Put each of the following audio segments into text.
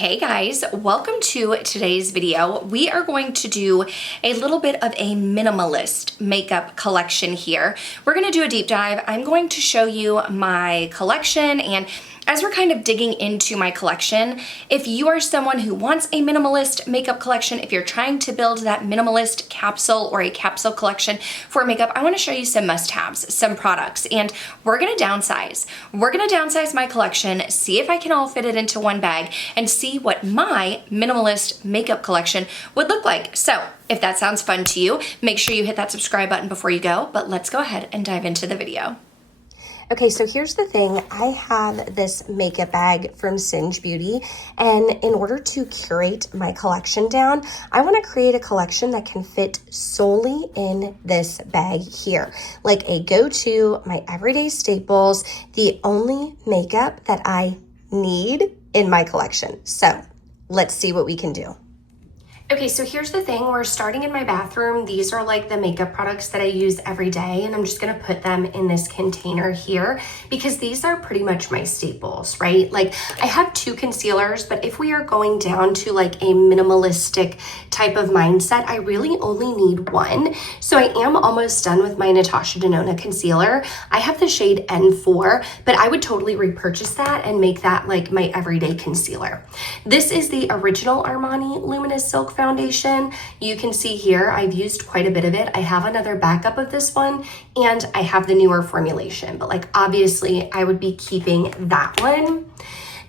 Hey guys, welcome to today's video. We are going to do a little bit of a minimalist makeup collection here. We're going to do a deep dive. I'm going to show you my collection, and as we're kind of digging into my collection, if you are someone who wants a minimalist makeup collection, if you're trying to build that minimalist capsule or a capsule collection for makeup, I want to show you some must-haves, some products, and we're going to downsize. We're going to downsize my collection, see if I can all fit it into one bag, and see what my minimalist makeup collection would look like. So if that sounds fun to you, make sure you hit that subscribe button before you go, but let's go ahead and dive into the video. Okay, so here's the thing. I have this makeup bag from Singe Beauty, and in order to curate my collection down, I want to create a collection that can fit solely in this bag here. Like a go-to, my everyday staples, the only makeup that I need in my collection. So let's see what we can do. Okay, so here's the thing. We're starting in my bathroom. These are like the makeup products that I use every day, and I'm just gonna put them in this container here because these are pretty much my staples, right? Like I have two concealers, but if we are going down to like a minimalistic type of mindset, I really only need one. So I am almost done with my Natasha Denona concealer. I have the shade N4, but I would totally repurchase that and make that like my everyday concealer. This is the original Armani Luminous Silk Foundation. You can see here I've used quite a bit of it. I have another backup of this one, and I have the newer formulation, but like obviously I would be keeping that one.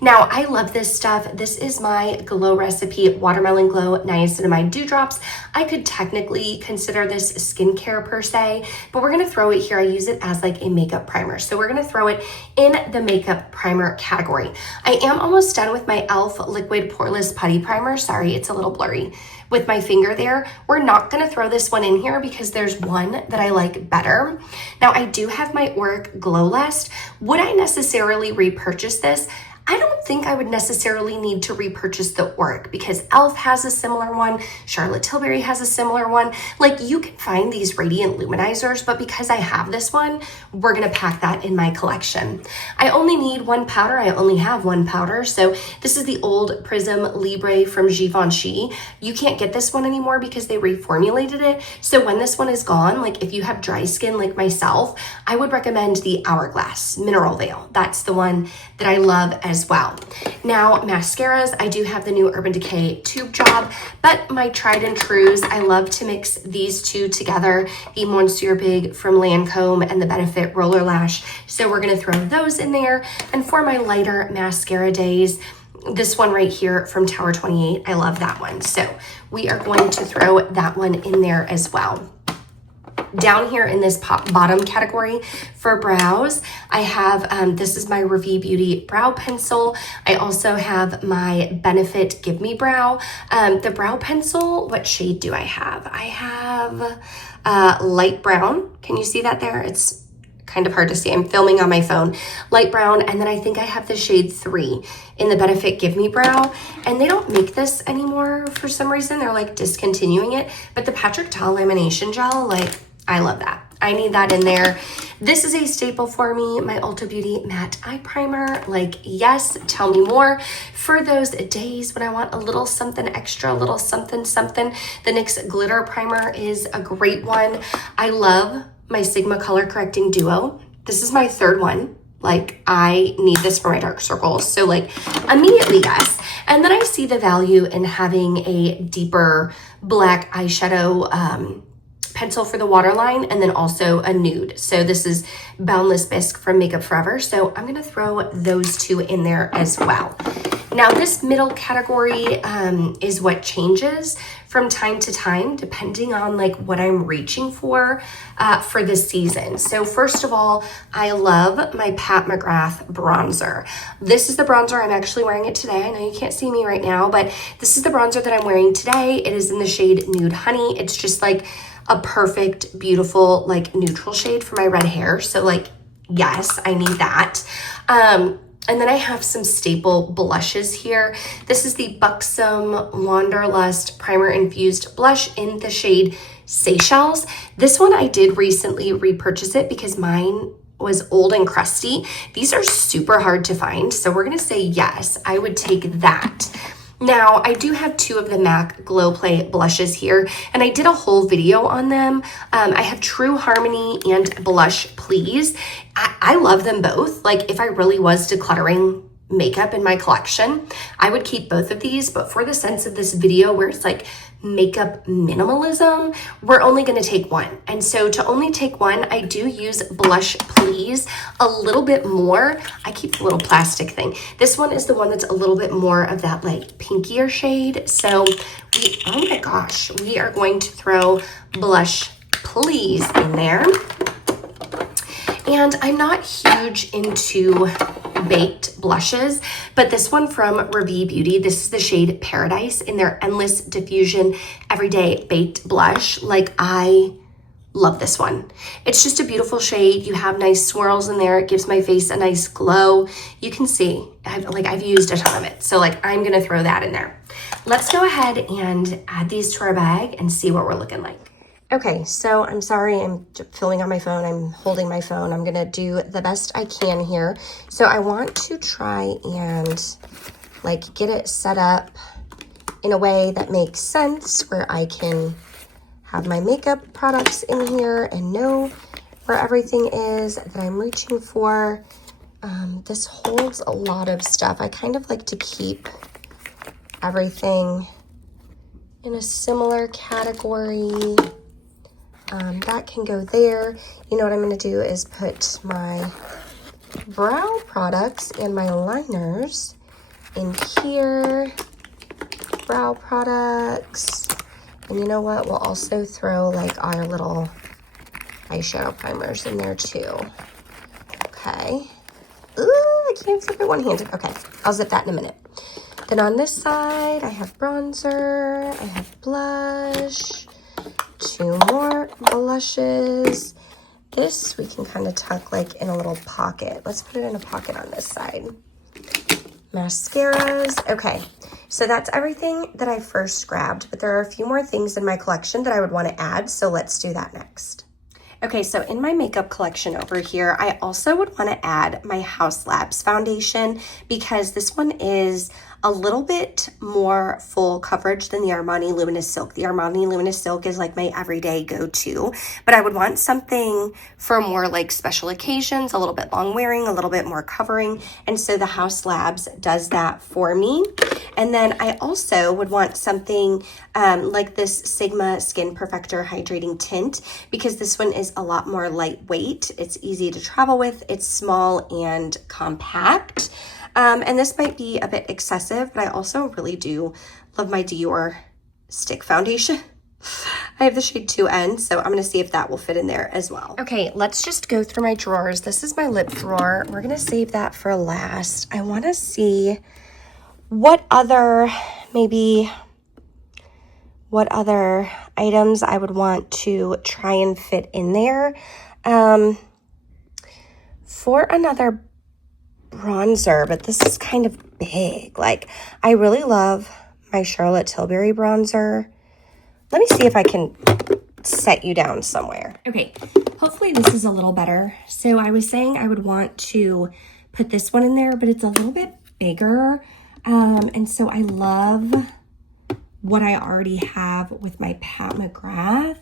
Now, I love this stuff. This is my Glow Recipe Watermelon Glow Niacinamide Dewdrops. I could technically consider this skincare per se, but we're gonna throw it here. I use it as like a makeup primer. So we're gonna throw it in the makeup primer category. I am almost done with my e.l.f. Liquid Poreless Putty Primer. Sorry, it's a little blurry with my finger there. We're not gonna throw this one in here because there's one that I like better. Now, I do have my Auric Glow Lust. Would I necessarily repurchase this? I don't think I would necessarily need to repurchase the Auric because e.l.f. has a similar one, Charlotte Tilbury has a similar one. Like you can find these radiant luminizers, but because I have this one, we're gonna pack that in my collection. I only need one powder, I only have one powder. So this is the old Prism Libre from Givenchy. You can't get this one anymore because they reformulated it. So when this one is gone, like if you have dry skin like myself, I would recommend the Hourglass Mineral Veil. That's the one that I love as well. Now, mascaras, I do have the new Urban Decay Tube Job, but my tried and trues, I love to mix these two together, the Monsieur Big from Lancome and the Benefit Roller Lash. So we're gonna throw those in there. And for my lighter mascara days, this one right here from Tower 28, I love that one. So we are going to throw that one in there as well. Down here in this bottom category for brows, I have, this is my Ravie Beauty brow pencil. I also have my Benefit Gimme Brow. The brow pencil, what shade do I have? I have light brown. Can you see that there? It's kind of hard to see. I'm filming on my phone. Light brown, and then I think I have the shade 3 in the Benefit Gimme Brow, and they don't make this anymore for some reason. They're like discontinuing it, but the Patrick Ta lamination gel, like I love that. I need that in there. This is a staple for me, my Ulta Beauty Matte Eye Primer. Like, yes, tell me more. For those days when I want a little something extra, a little something, something, the NYX Glitter Primer is a great one. I love my Sigma Color Correcting Duo. This is my third one. Like, I need this for my dark circles. So like, immediately yes. And then I see the value in having a deeper black eyeshadow pencil for the waterline, and then also a nude. So this is Boundless Bisque from Makeup Forever. So I'm gonna throw those two in there as well. Now this middle category is what changes from time to time, depending on like what I'm reaching for this season. So first of all, I love my Pat McGrath bronzer. This is the bronzer, I'm actually wearing it today. I know you can't see me right now, but this is the bronzer that I'm wearing today. It is in the shade Nude Honey. It's just like a perfect, beautiful, like neutral shade for my red hair. So like, yes, I need that. And then I have some staple blushes here. This is the Buxom Wanderlust Primer Infused Blush in the shade Seychelles. This one I did recently repurchase it because mine was old and crusty. These are super hard to find, so we're gonna say yes, I would take that. Now, I do have two of the MAC Glow Play blushes here, and I did a whole video on them. I have True Harmony and Blush Please. I love them both. Like, if I really was decluttering makeup in my collection, I would keep both of these, but for the sense of this video where it's like makeup minimalism, we're only going to take one. And so to only take one, I do use Blush Please a little bit more. I keep the little plastic thing. This one is the one that's a little bit more of that like pinkier shade. So oh my gosh, we are going to throw Blush Please in there. And I'm not huge into baked blushes, but this one from Ravie Beauty, this is the shade Paradise in their Endless Diffusion Everyday Baked Blush. Like, I love this one. It's just a beautiful shade. You have nice swirls in there. It gives my face a nice glow. You can see, I've used a ton of it. So like, I'm gonna throw that in there. Let's go ahead and add these to our bag and see what we're looking like. Okay, so I'm sorry, I'm filming on my phone. I'm holding my phone. I'm gonna do the best I can here. So I want to try and like get it set up in a way that makes sense, where I can have my makeup products in here and know where everything is that I'm reaching for. This holds a lot of stuff. I kind of like to keep everything in a similar category. That can go there. You know what I'm going to do is put my brow products and my liners in here. Brow products. And you know what? We'll also throw like our little eyeshadow primers in there too. Okay. Ooh, I can't zip it one-handed. Okay, I'll zip that in a minute. Then on this side, I have bronzer. I have blush. Two more blushes. This we can kind of tuck like in a little pocket. Let's put it in a pocket on this side. Mascaras. Okay, so that's everything that I first grabbed, but there are a few more things in my collection that I would want to add, so let's do that next. Okay, so in my makeup collection over here, I also would want to add my Haus Labs foundation, because this one is a little bit more full coverage than the Armani Luminous Silk. The Armani Luminous Silk is like my everyday go-to, but I would want something for more like special occasions, a little bit long wearing, a little bit more covering, and so the Haus Labs does that for me. And then I also would want something like this Sigma Skin Perfector Hydrating Tint, because this one is a lot more lightweight. It's easy to travel with. It's small and compact. And this might be a bit excessive, but I also really do love my Dior stick foundation. I have the shade 2N, so I'm going to see if that will fit in there as well. Okay, let's just go through my drawers. This is my lip drawer. We're going to save that for last. I want to see what other items I would want to try and fit in there. For another bronzer, but this is kind of big. Like, I really love my Charlotte Tilbury bronzer. Let me see if I can set you down somewhere. Okay, hopefully this is a little better. So I was saying I would want to put this one in there, but it's a little bit bigger. And so I love what I already have with my Pat McGrath.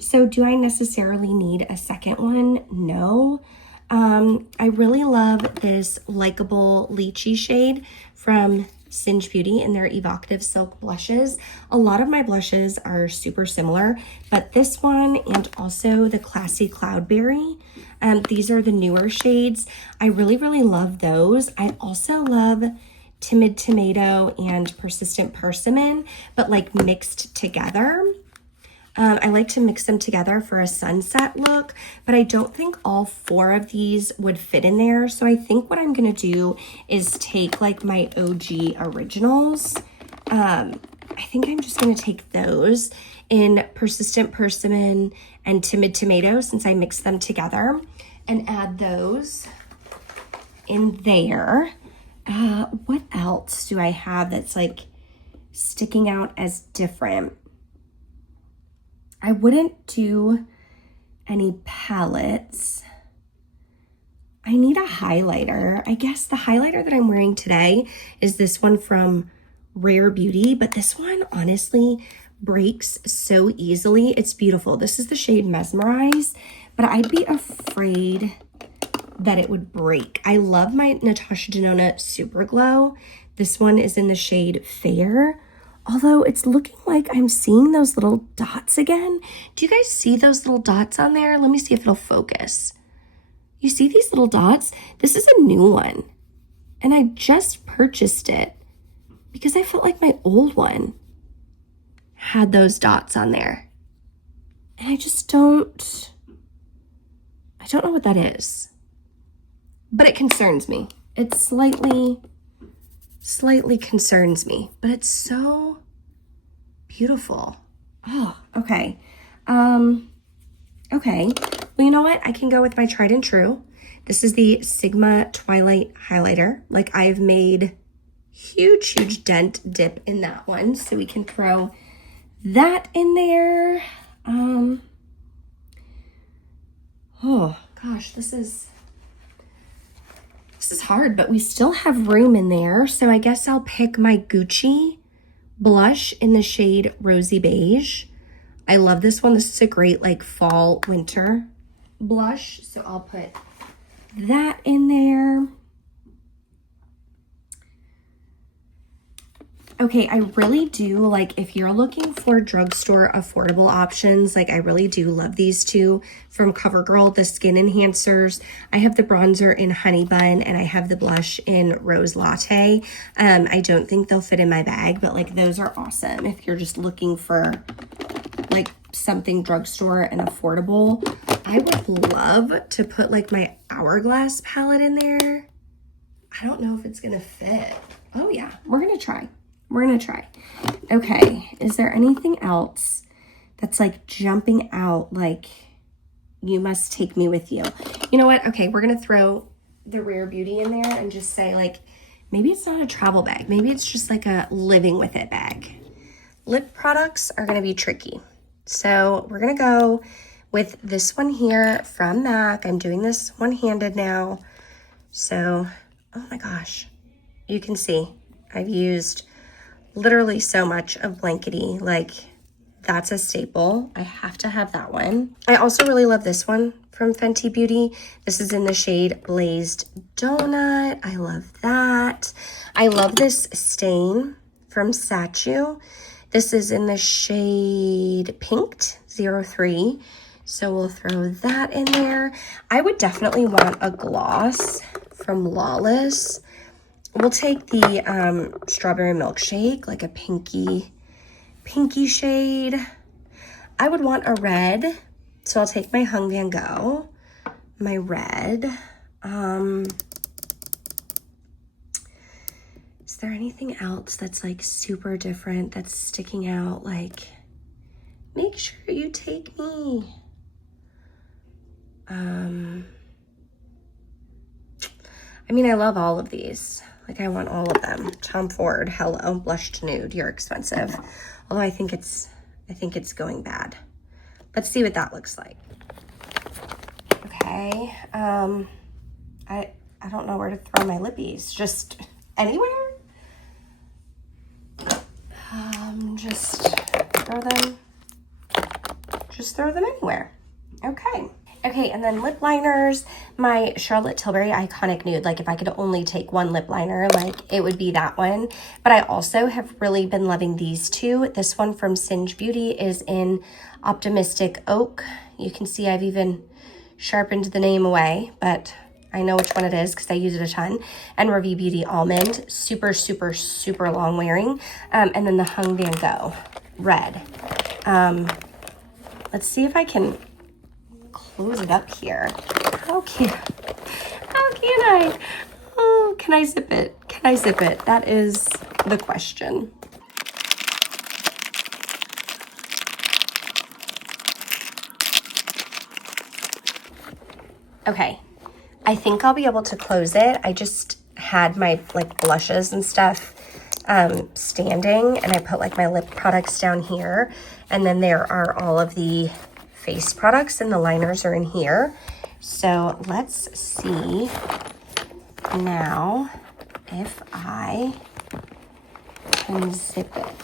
So do I necessarily need a second one? No. I really love this Likeable Lychee shade from Singe Beauty in their Evocative Silk blushes. A lot of my blushes are super similar, but this one and also the Classy Cloudberry, these are the newer shades. I really, really love those. I also love Timid Tomato and Persistent Persimmon, but like mixed together. I like to mix them together for a sunset look, but I don't think all four of these would fit in there. So I think what I'm going to do is take like my OG originals. I think I'm just going to take those in Persistent Persimmon and Timid Tomato, since I mixed them together, and add those in there. What else do I have that's like sticking out as different? I wouldn't do any palettes. I need a highlighter. I guess the highlighter that I'm wearing today is this one from Rare Beauty, but this one honestly breaks so easily. It's beautiful. This is the shade Mesmerize, but I'd be afraid that it would break. I love my Natasha Denona Super Glow. This one is in the shade Fair, although it's looking like I'm seeing those little dots again. Do you guys see those little dots on there? Let me see if it'll focus. You see these little dots? This is a new one, and I just purchased it because I felt like my old one had those dots on there. And I don't know what that is. But it concerns me. It slightly concerns me, but it's so beautiful. Oh, okay. Okay. Well, you know what? I can go with my tried and true. This is the Sigma Twilight highlighter. Like, I've made huge dent dip in that one, so we can throw that in there. Oh gosh, this is hard, but we still have room in there. So I guess I'll pick my Gucci blush in the shade Rosy Beige. I love this one. This is a great like fall winter blush. So I'll put that in there. Okay, I really do like, if you're looking for drugstore affordable options, like I really do love these two from CoverGirl, the skin enhancers. I have the bronzer in Honey Bun and I have the blush in Rose Latte. I don't think they'll fit in my bag, but like those are awesome if you're just looking for like something drugstore and affordable. I would love to put like my Hourglass palette in there. I don't know if it's gonna fit. Oh yeah, we're gonna try. We're gonna try. Okay, is there anything else that's like jumping out like you must take me with you? You know what? Okay, we're gonna throw the Rare Beauty in there and just say like, maybe it's not a travel bag. Maybe it's just like a living with it bag. Lip products are gonna be tricky. So we're gonna go with this one here from MAC. I'm doing this one-handed now. So, oh my gosh, you can see I've used literally so much of Blankety. Like, that's a staple. I have to have that one. I also really love this one from Fenty Beauty. This is in the shade Blazed Donut. I love that. I love this stain from Sachu. This is in the shade Pinked 03. So we'll throw that in there. I would definitely want a gloss from Lawless. We'll take the Strawberry Milkshake, like a pinky shade. I would want a red, so I'll take my Hung Vanngo, my red. Is there anything else that's like super different that's sticking out? Like, make sure you take me. I mean, I love all of these. Like, I want all of them. Tom Ford, Hello, Blush to Nude, You're Expensive. Although I think it's going bad. Let's see what that looks like. Okay. I don't know where to throw my lippies. Just anywhere? Just throw them anywhere. Okay. Okay, and then lip liners, my Charlotte Tilbury Iconic Nude. Like, if I could only take one lip liner, like, it would be that one. But I also have really been loving these two. This one from Singe Beauty is in Optimistic Oak. You can see I've even sharpened the name away, but I know which one it is because I use it a ton. And Ravie Beauty Almond, super long wearing. And then the Hung Vanngo Red. Let's see if I can close it up here. How can I? Oh, can I zip it? Can I zip it? That is the question. Okay, I think I'll be able to close it. I just had my like blushes and stuff standing, and I put like my lip products down here, and then there are all of the face products, and the liners are in here. So let's see now if I unzip it.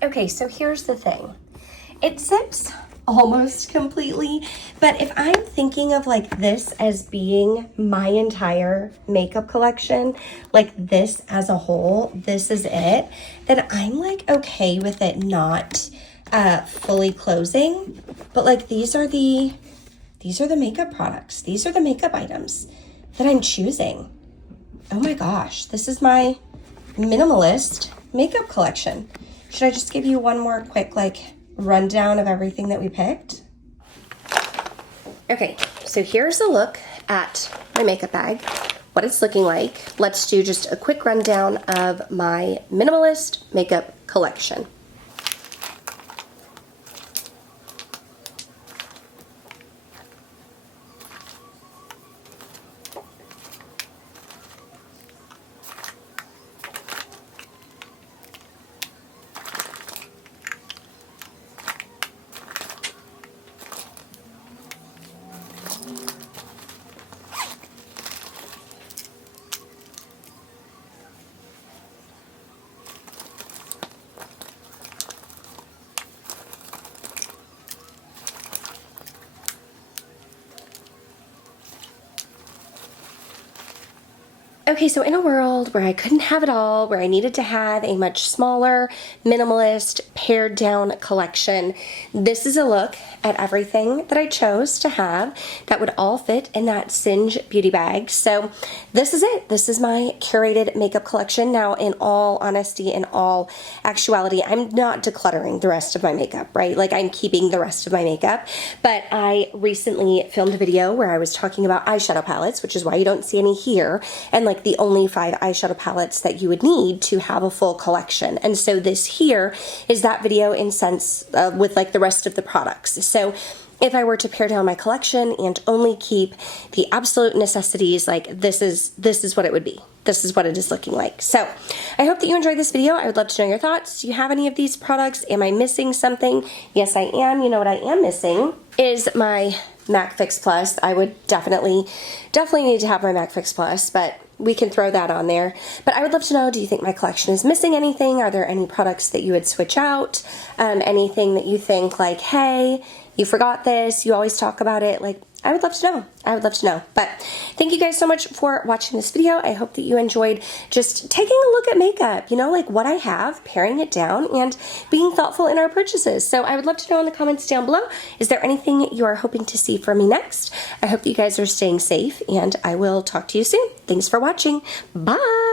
Okay, so here's the thing. It zips almost completely, but if I'm thinking of like this as being my entire makeup collection, like this as a whole, this is it, then I'm like okay with it not fully closing. But like these are the makeup products. These are the makeup items that I'm choosing. Oh my gosh, this is my minimalist makeup collection. Should I just give you one more quick like rundown of everything that we picked? Okay, so here's a look at my makeup bag, what it's looking like. Let's do just a quick rundown of my minimalist makeup collection. Okay, so in a world where I couldn't have it all, where I needed to have a much smaller, minimalist, pared down collection, this is a look at everything that I chose to have that would all fit in that Singe beauty bag. So this is it. This is my curated makeup collection. Now, in all honesty, in all actuality, I'm not decluttering the rest of my makeup, right? Like I'm keeping the rest of my makeup, but I recently filmed a video where I was talking about eyeshadow palettes, which is why you don't see any here, and like the only 5 eyeshadow palettes that you would need to have a full collection. And so this here is that video in sense with like the rest of the products. So if I were to pare down my collection and only keep the absolute necessities, like this is what it would be. This is what it is looking like. So I hope that you enjoyed this video. I would love to know your thoughts. Do you have any of these products? Am I missing something? Yes, I am. You know what I am missing is my MAC Fix Plus. I would definitely need to have my MAC Fix Plus, but we can throw that on there. But I would love to know, do you think my collection is missing anything? Are there any products that you would switch out? Anything that you think like, hey, you forgot this, you always talk about it? Like, I would love to know. I would love to know. But thank you guys so much for watching this video. I hope that you enjoyed just taking a look at makeup, you know, like what I have, paring it down, and being thoughtful in our purchases. So I would love to know in the comments down below, is there anything you are hoping to see from me next? I hope that you guys are staying safe, and I will talk to you soon. Thanks for watching. Bye!